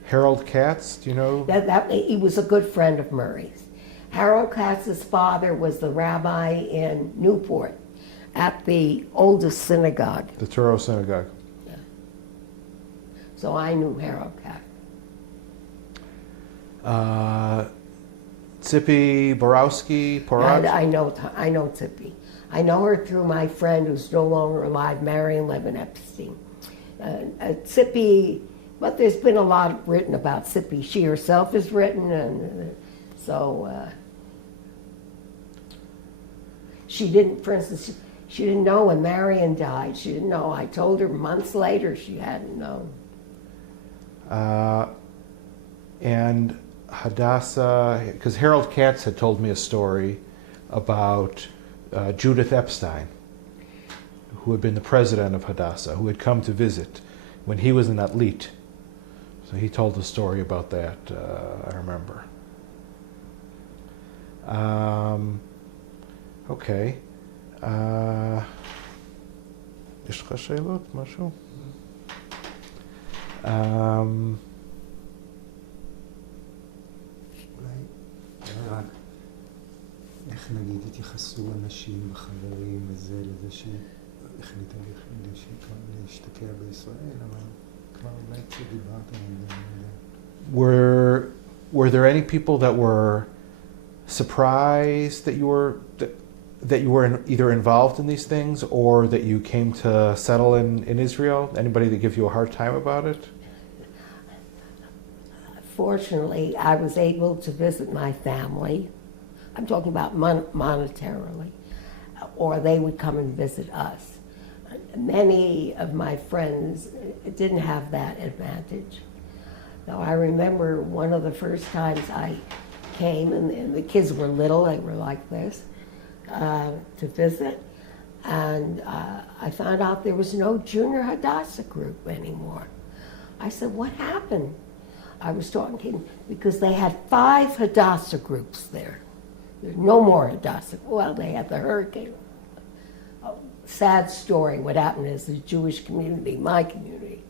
Harold Katz, do you know? He was a good friend of Murray's. Harold Katz's father was the rabbi in Newport at the oldest synagogue. The Turo Synagogue. Yeah. So I knew Harold Katz. Tzippi Borowski, Porat? I know Tzippi. I know her through my friend who's no longer alive, Marion Levin Epstein. Tzippi, but there's been a lot written about Tzippi. She herself has written, and so she didn't, for instance, she didn't know when Marion died. She didn't know. I told her months later she hadn't known. And Hadassah, because Harold Katz had told me a story about Judith Epstein, who had been the president of Hadassah, who had come to visit when he was an athlete. So he told a story about that, I remember. Okay. יש לך שאלות? משהו? רק איך נגיד התייחסו אנשים וחברים וזה לזה שהחליטה להשתקע בישראל, אבל כבר אולי קצת דיברת על זה. Were there any people that were surprised that you were either involved in these things or that you came to settle in Israel? Anybody that gave you a hard time about it? Fortunately, I was able to visit my family. I'm talking about monetarily, or they would come and visit us. Many of my friends didn't have that advantage. Now, I remember one of the first times I came, and the kids were little, they were like this, to visit, and I found out there was no junior Hadassah group anymore. I said, what happened? I was talking, because they had 5 Hadassah groups there. There's no more Hadassah. Well, they had the hurricane. Sad story, what happened is the Jewish community, my community.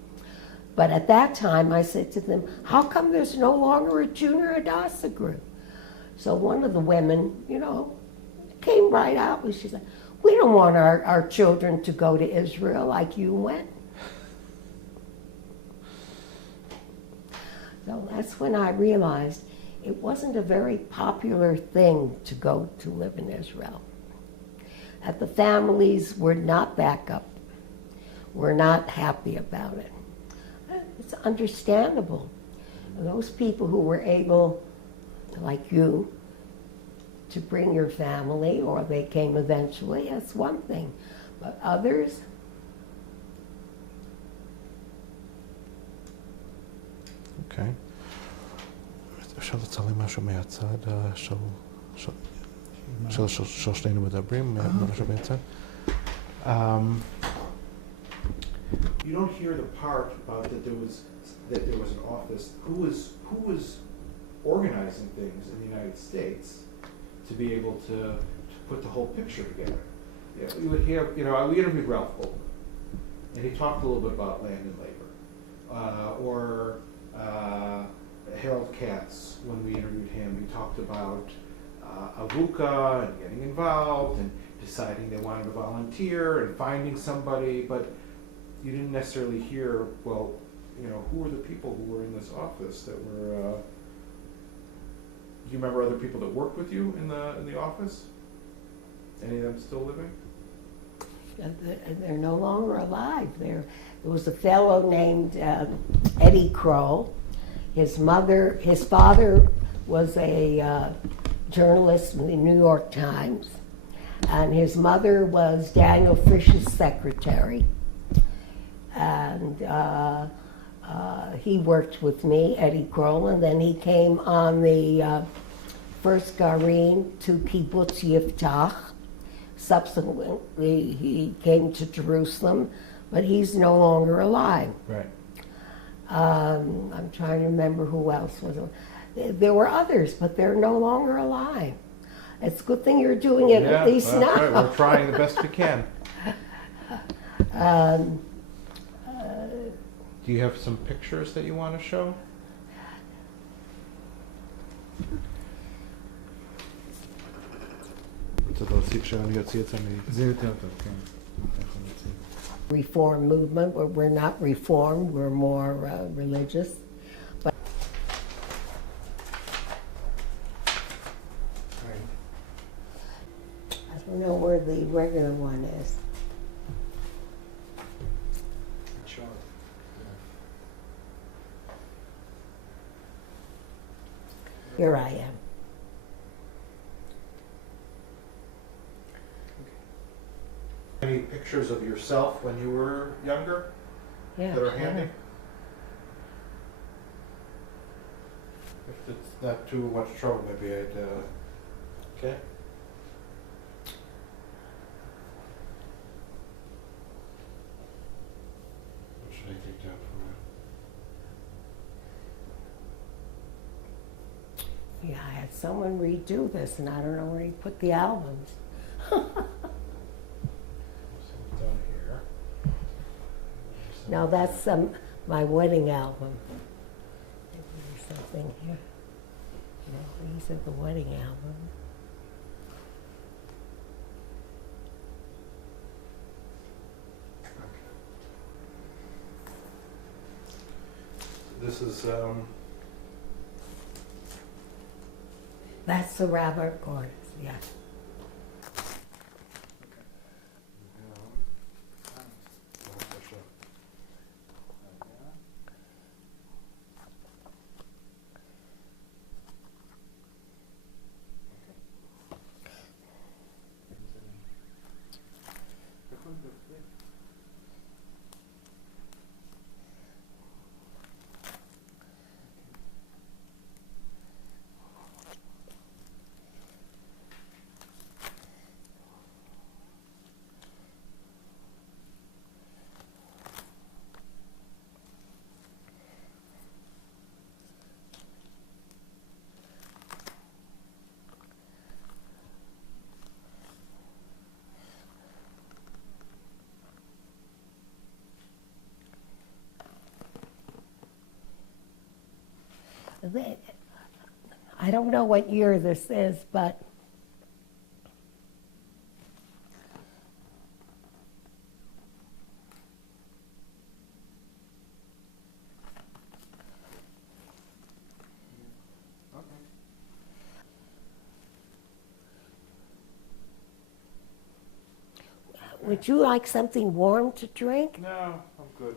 But at that time, I said to them, how come there's no longer a junior Hadassah group? So one of the women, came right out and she said, we don't want our children to go to Israel like you went. So that's when I realized it wasn't a very popular thing to go to live in Israel. That the families were not back up, were not happy about it. It's understandable. And those people who were able, like you, to bring your family, or they came eventually, that's one thing. But others, Okay. אפשר לצלם לי משהו מהצד של שנינו מדברים, משהו מהצד? You don't hear the part about that there was an office. Who was organizing things in the United States to be able to put the whole picture together? Yeah, we would hear, we interviewed Ralph Goldman, and he talked a little bit about land and labor, or Harold Katz, when we interviewed him, he talked about avuka and getting involved and deciding they wanted to volunteer and finding somebody, but you didn't necessarily hear, well, you know, who were the people who were in this office that were, do you remember other people that worked with you in the office? Any of them still living? They're no longer alive. There was a fellow named Eddie Kroll. His father was a journalist in the New York Times, and his mother was Daniel Fish's secretary. And he worked with me, Eddie Kroll, and then he came on the first Garin to Kibbutz Yiftach. Subsequently, he came to Jerusalem, but he's no longer alive. Right. I'm trying to remember who else was. There were others, but they're no longer alive. It's a good thing you're doing it at least now. Right. We're trying the best we can. Do you have some pictures that you want to show? זה יותר טוב, כן. אתה יכול להציג. Reform movement, where we're not reformed, we're more religious. But I don't know where the regular one is. Here I am. Any pictures of yourself when you were younger Yeah. that are handy? If it's not too much trouble, maybe I'd, okay? What should I take down for Yeah, I had someone redo this, and I don't know where he put the albums. down here? Now that's my wedding album. There's something here. No, these are the wedding album. This is, That's the Robert Cortis, yeah. I don't know what year this is, but would you like something warm to drink? no, I'm good.